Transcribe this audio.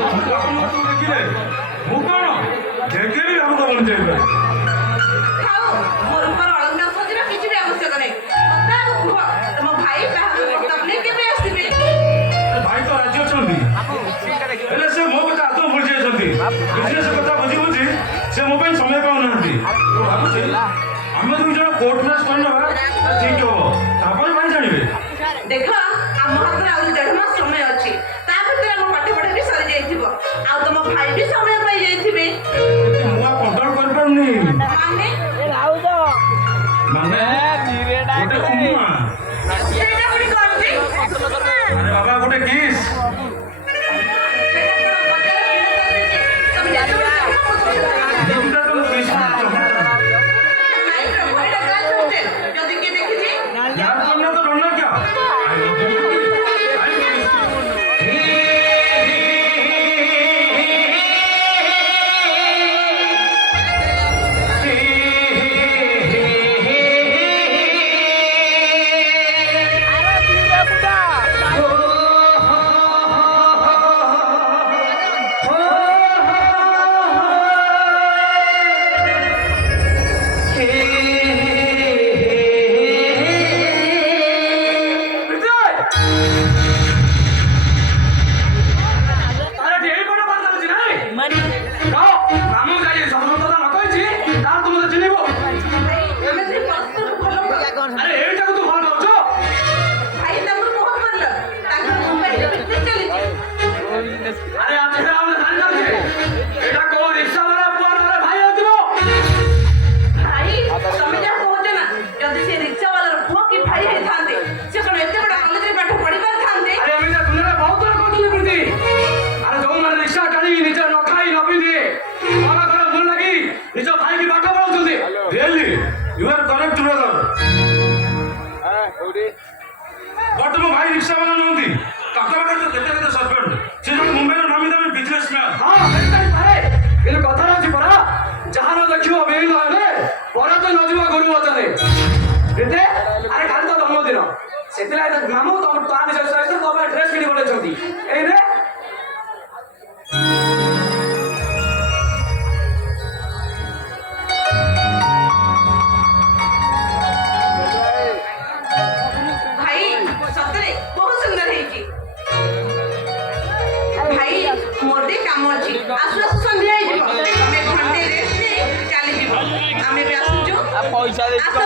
ଦେଖିଲେ ମୁଁ କଣ ଦେଖିଲି ଆମ ତ ବନି ଯାଇପାରେ ଖାଉ ମୋର ଉପର ଅଳଙ୍କାର ସଜିବା କିଛି ବି ଆବଶ୍ୟକ ନାହିଁ ମତେ ଆଗ କୁହ ତମ ଭାଇ ବାହାଘର ପ୍ରସ୍ତାବ ନେଇ କେବେ ଆସିବେ? ଭାଇ ତ ରାଜି ଅଛନ୍ତି ହେଲେ ସେ ମୋ କଥା ଆଦৌ ଭୁଲି ଯାଇଛନ୍ତି ବିଜନେସ କଥା ବୁଝି ବୁଝି ସେ ମୋ ପାଇଁ ସମୟ ପାଉନାହାନ୍ତି ଭାବୁଛି ଆମେ ଦୁଇ ଜଣ କୋର୍ଟ ମ୍ୟାରେଜ କରିନେବା ଠିକ ହବ ତାପରେ ଭାଇ ଜାଣିବେ ଦେଖ ଆମ ହାତରେ ଆହୁରି 1.5 ମାସ ସମୟ ଅଛି ତା ଭିତରେ ଆମ ପାଠ ପଢା ବି ସରି ଯାଇଥିବ ଆଉ ତମ ଭାଇ ବି ସମୟ ପାଇ ଯାଇଥିବେ ମୁଁ ଆଉ କଣ୍ଟ୍ରୋଲ କରିପାରୁନି ମାନେ ମାନେ ଗୋଟେ କୁମୁଆ ସେଇଟା ପୁଣି କଣ ଯେ? ଆରେ ବାବା ଗୋଟେ କିସ୍ ସେଇଟା କଣ ବଜାର କିଣା ଚାଲିଛି? ତମେ ଯେତେବେଳେ ଚାହିଁବ ମୁଁ ତମକୁ ଦେବି। ଏଇଟା ତ କିସ୍ ନାଇଁ ପ୍ରଭୁ, ଏଇଟା ଗାର୍ଲସ ହୋଟେଲ। ଯଦି କିଏ ଦେଖିଛି यार तुमने तो ढूंढना क्या ଆମେ ସେ ପରସ୍ପରକୁ ଭଲ ପାଉ। ଭାଇ ତାଙ୍କର ମୋହ ମାରିଲ ତାଙ୍କର ମୁମ୍ବାଇରେ ବିଜନେସ ଚାଲିଛି ଭାଇ ତମେ ଯାହା କହୁଛ ନା ଯଦି ସେ ରିକ୍ସାବାଲାର ପୁଅ କି ଭାଇ ହେଇଥାନ୍ତେ ସେ କଣ ଏତେ ବଡ଼ କଲେଜରେ ପାଠ ପଢି ପାରିଥାନ୍ତେ? Really, you are correct, brother. But ମୋ ଭାଇ ରିକ୍ସା ବାଲା ନୁହନ୍ତି ତାଙ୍କ ପାଖରେ ତ କେତେ କେତେ ସର୍ଭେଣ୍ଟ ସେ ଜଣେ ମୁମ୍ବାଇର ନାମୀ ଦାମୀ ବିଜନେସମ୍ୟାନ କଥାରେ ଅଛି ପରା ଯାହାର ଦେଖିବ ବେଇଲ ହେଲେ ପରା ତ ନଯିବ ଗୁରୁ ବଚନେ ଏତେ ଆରେ ଖାଲି ତ ଜନ୍ମଦିନ ସେଥିଲାଗି ମାମୁଁ ତମ ତା ନିଜ ସହିତ ତମ ଡ୍ରେସ୍ କିଣି ପଠେଇଛନ୍ତି ଏଇନେ ଭାଇ ସତରେ ବହୁତ ସୁନ୍ଦର ହେଇଛି ଭାଇ ମୋର ଟିକେ କାମ ଅଛି ଆସୁ ଆସୁ ସନ୍ଧ୍ୟା ହେଇଯିବ ତମେ ଘଣ୍ଟେ ରେଷ୍ଟ ନେଇ ଚାଲିଯିବ ଆମେ ବି ଆସୁଛୁ ପଇସା ଆସ